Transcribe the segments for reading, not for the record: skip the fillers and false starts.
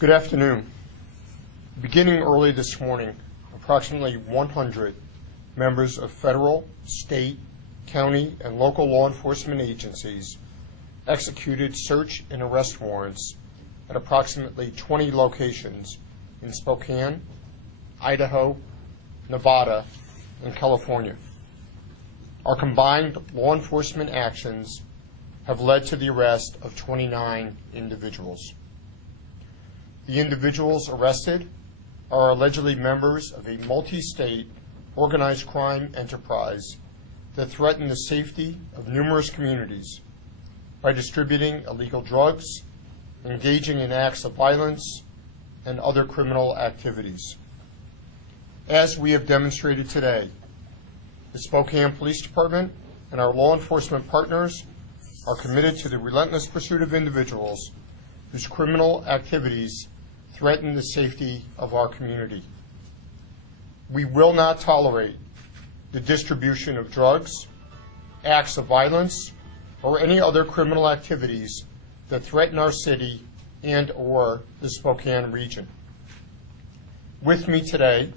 Good afternoon. Beginning early this morning, approximately 100 members of federal, state, county, and local law enforcement agencies executed search and arrest warrants at approximately 20 locations in Spokane, Idaho, Nevada, and California. Our combined law enforcement actions have led to the arrest of 29 individuals. The individuals arrested are allegedly members of a multi-state organized crime enterprise that threaten the safety of numerous communities by distributing illegal drugs, engaging in acts of violence, and other criminal activities. As we have demonstrated today, the Spokane Police Department and our law enforcement partners are committed to the relentless pursuit of individuals whose criminal activities threaten the safety of our community. We will not tolerate the distribution of drugs, acts of violence, or any other criminal activities that threaten our city and/or the Spokane region. With me today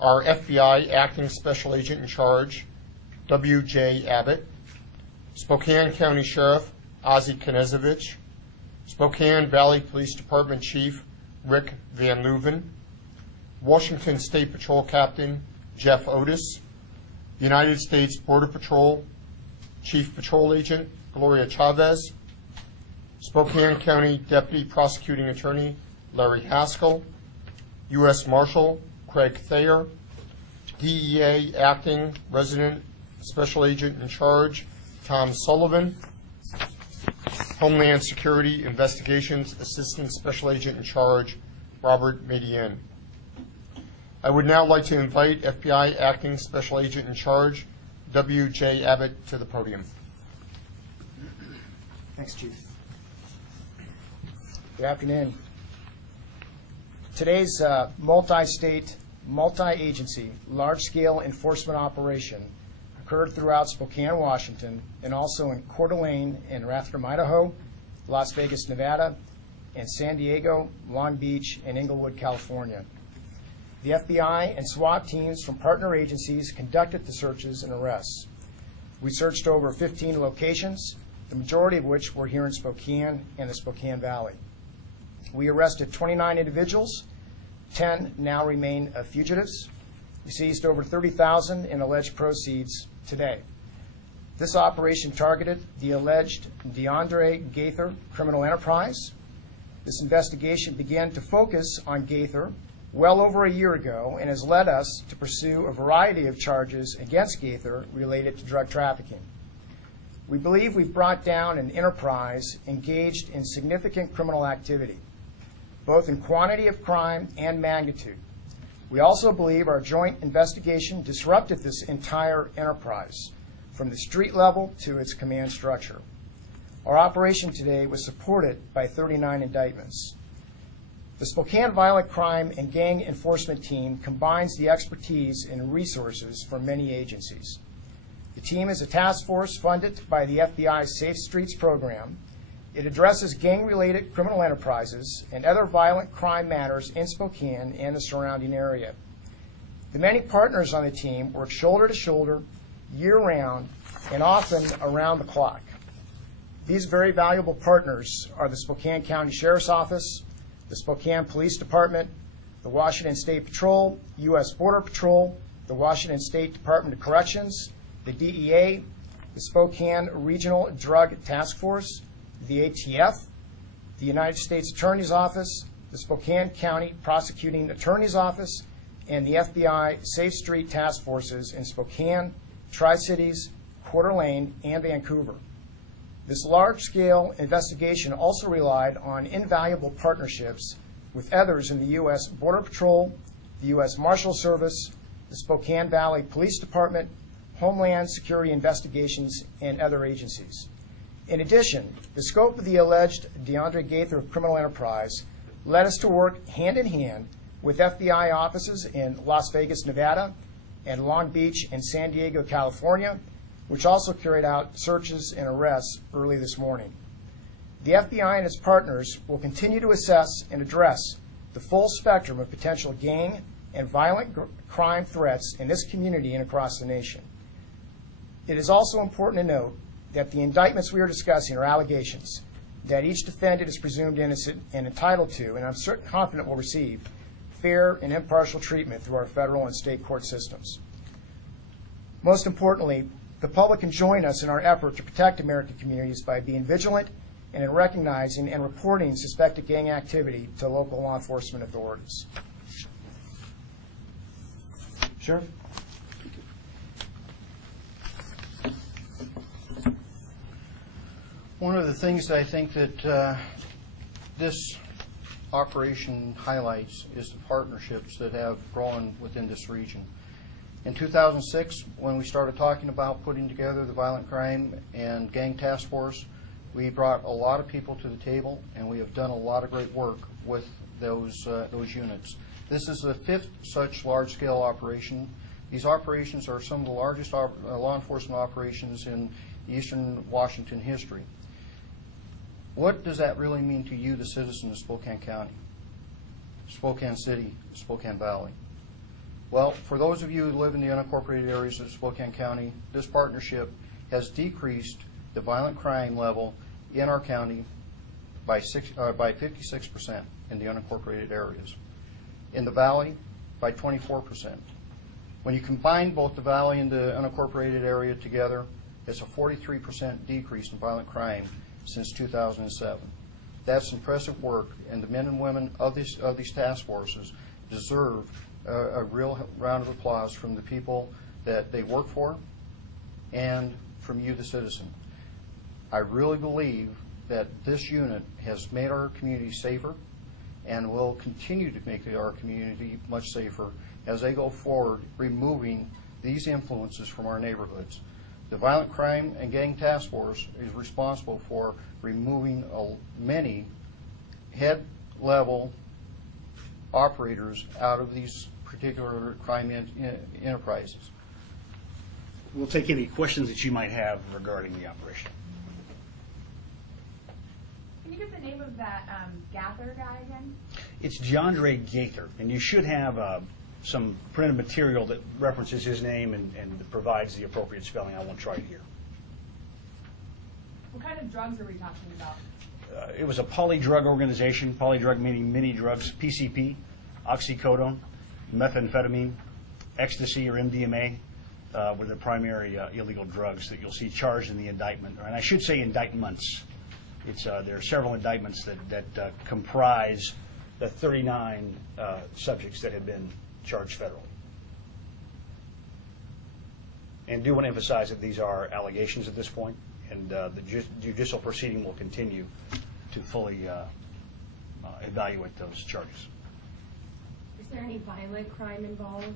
are FBI Acting Special Agent in Charge, W.J. Abbott, Spokane County Sheriff Ozzie Knezevich, Spokane Valley Police Department Chief Rick Van Leuven, Washington State Patrol Captain Jeff Otis, United States Border Patrol Chief Patrol Agent Gloria Chavez, Spokane County Deputy Prosecuting Attorney Larry Haskell, U.S. Marshal Craig Thayer, DEA Acting Resident Special Agent in Charge Tom Sullivan, Homeland Security Investigations Assistant Special Agent in Charge Robert Median. I would now like to invite FBI Acting Special Agent in Charge W.J. Abbott to the podium. Thanks, Chief. Good afternoon. Today's multi-state, multi-agency, large-scale enforcement operation occurred throughout Spokane, Washington, and also in Coeur d'Alene and Rathdrum, Idaho, Las Vegas, Nevada, and San Diego, Long Beach, and Inglewood, California. The FBI and SWAT teams from partner agencies conducted the searches and arrests. We searched over 15 locations, the majority of which were here in Spokane and the Spokane Valley. We arrested 29 individuals. 10 now remain fugitives. We seized over $30,000 in alleged proceeds today. This operation targeted the alleged DeAndre Gaither criminal enterprise. This investigation began to focus on Gaither well over a year ago and has led us to pursue a variety of charges against Gaither related to drug trafficking. We believe we've brought down an enterprise engaged in significant criminal activity, both in quantity of crime and magnitude. We also believe our joint investigation disrupted this entire enterprise, from the street level to its command structure. Our operation today was supported by 39 indictments. The Spokane Violent Crime and Gang Enforcement Team combines the expertise and resources from many agencies. The team is a task force funded by the FBI's Safe Streets program. It addresses gang-related criminal enterprises and other violent crime matters in Spokane and the surrounding area. The many partners on the team work shoulder to shoulder, year-round, and often around the clock. These very valuable partners are the Spokane County Sheriff's Office, the Spokane Police Department, the Washington State Patrol, U.S. Border Patrol, the Washington State Department of Corrections, the DEA, the Spokane Regional Drug Task Force, the ATF, the United States Attorney's Office, the Spokane County Prosecuting Attorney's Office, and the FBI Safe Street Task Forces in Spokane, Tri-Cities, Coeur d'Alene, and Vancouver. This large-scale investigation also relied on invaluable partnerships with others in the U.S. Border Patrol, the U.S. Marshal Service, the Spokane Valley Police Department, Homeland Security Investigations, and other agencies. In addition, the scope of the alleged DeAndre Gaither criminal enterprise led us to work hand-in-hand with FBI offices in Las Vegas, Nevada, and Long Beach and San Diego, California, which also carried out searches and arrests early this morning. The FBI and its partners will continue to assess and address the full spectrum of potential gang and violent crime threats in this community and across the nation. It is also important to note that the indictments we are discussing are allegations that each defendant is presumed innocent and entitled to, and I'm confident will receive, fair and impartial treatment through our federal and state court systems. Most importantly, the public can join us in our effort to protect American communities by being vigilant and in recognizing and reporting suspected gang activity to local law enforcement authorities. Sheriff? One of the things that I think that this operation highlights is the partnerships that have grown within this region. In 2006, when we started talking about putting together the Violent Crime and Gang Task Force, we brought a lot of people to the table, and we have done a lot of great work with those units. This is the 5th such large-scale operation. These operations are some of the largest law enforcement operations in Eastern Washington history. What does that really mean to you, the citizen of Spokane County, Spokane City, Spokane Valley? Well, for those of you who live in the unincorporated areas of Spokane County, this partnership has decreased the violent crime level in our county by 56% in the unincorporated areas. In the valley, by 24%. When you combine both the valley and the unincorporated area together, it's a 43% decrease in violent crime since 2007. That's impressive work, and the men and women of these task forces deserve a real round of applause from the people that they work for and from you, the citizen. I really believe that this unit has made our community safer and will continue to make our community much safer as they go forward, removing these influences from our neighborhoods. The Violent Crime and Gang Task Force is responsible for removing many head-level operators out of these particular crime enterprises. We'll take any questions that you might have regarding the operation. Can you give the name of that Gather guy again? It's DeAndre Gaither, and you should have some printed material that references his name and provides the appropriate spelling. I won't try it here. What kind of drugs are we talking about? It was a polydrug organization, polydrug meaning many drugs, PCP, oxycodone, methamphetamine, ecstasy or MDMA were the primary illegal drugs that you'll see charged in the indictment, and I should say indictments. There are several indictments that comprise the 39 subjects that have been charged federally. And do want to emphasize that these are allegations at this point, and the judicial proceeding will continue to fully evaluate those charges. Is there any violent crime involved?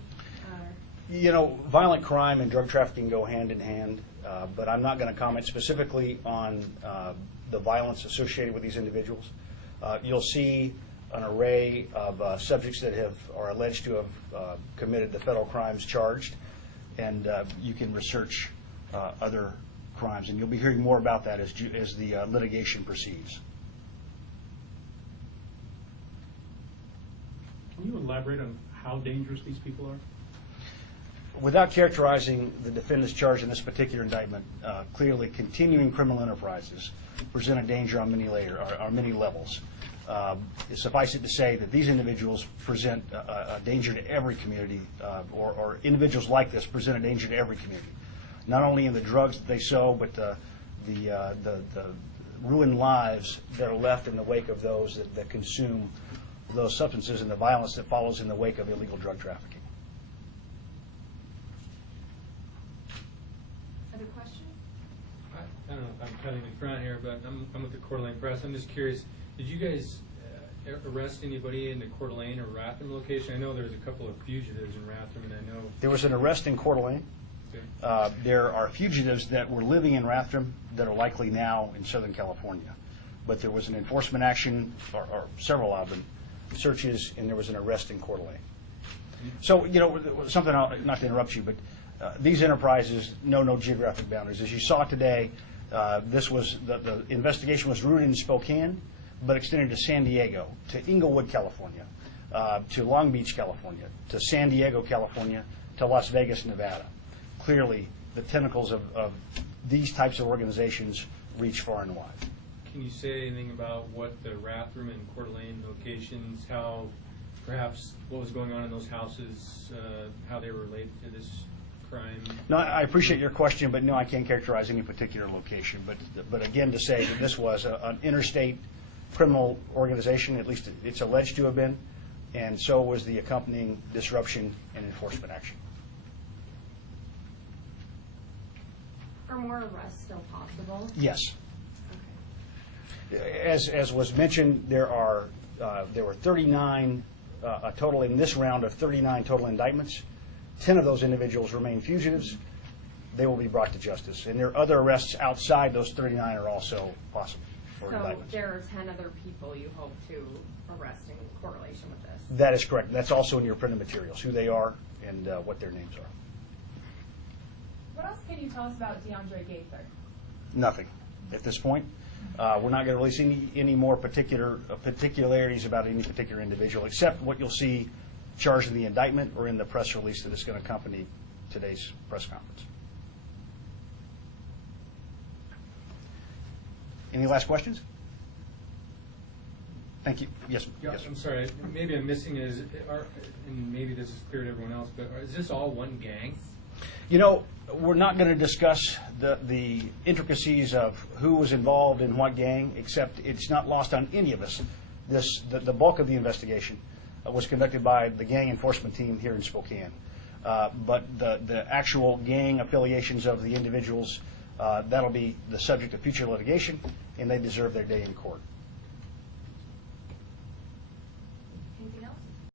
You know, violent crime and drug trafficking go hand in hand, but I'm not going to comment specifically on the violence associated with these individuals. You'll see an array of subjects that are alleged to have committed the federal crimes charged, and you can research other crimes, and you'll be hearing more about that as the litigation proceeds. Can you elaborate on how dangerous these people are? Without characterizing the defendant's charge in this particular indictment, clearly continuing criminal enterprises present a danger on many levels. Suffice it to say that these individuals present a danger to every community, or individuals like this present a danger to every community, not only in the drugs that they sow, but the ruined lives that are left in the wake of those that consume those substances and the violence that follows in the wake of illegal drug trafficking. Other questions? I don't know if I'm cutting in front here, but I'm with the Coeur d'Alene Press. I'm just curious, did you guys arrest anybody in the Coeur d'Alene or Rathdrum location? I know there's a couple of fugitives in Rathdrum, and I know... There was an arrest in Coeur d'Alene. Okay. There are fugitives that were living in Rathdrum that are likely now in Southern California. But there was an enforcement action, or several of them, searches, and there was an arrest in Coeur d'Alene. So, you know, something, not to interrupt you, but these enterprises know no geographic boundaries. As you saw today, The investigation was rooted in Spokane, but extended to San Diego, to Inglewood, California, to Long Beach, California, to San Diego, California, to Las Vegas, Nevada. Clearly, the tentacles of these types of organizations reach far and wide. Can you say anything about what the Rathdrum and Coeur d'Alene locations, how perhaps what was going on in those houses, how they were related to this crime? No, I appreciate your question, but no, I can't characterize any particular location. But again, to say that this was an interstate criminal organization, at least it's alleged to have been, and so was the accompanying disruption and enforcement action. Are more arrests still possible? Yes. Okay. As was mentioned, there were 39, a total in this round of 39 total indictments. 10 of those individuals remain fugitives. They will be brought to justice. And there are other arrests outside those 39 are also possible for So indictments. there are 10 other people you hope to arrest in correlation with this? That is correct. That's also in your printed materials, who they are and what their names are. What else can you tell us about DeAndre Gaither? Nothing at this point. We're not going to release any more particularities about any particular individual, except what you'll see charged in the indictment or in the press release that is going to accompany today's press conference. Any last questions? Thank you. Yes. Yeah, Yes. I'm sorry, maybe I'm missing is, and maybe this is clear to everyone else, but is this all one gang? You know, we're not going to discuss the intricacies of who was involved in what gang, except it's not lost on any of us. The bulk of the investigation was conducted by the gang enforcement team here in Spokane. But the actual gang affiliations of the individuals, that'll be the subject of future litigation, and they deserve their day in court.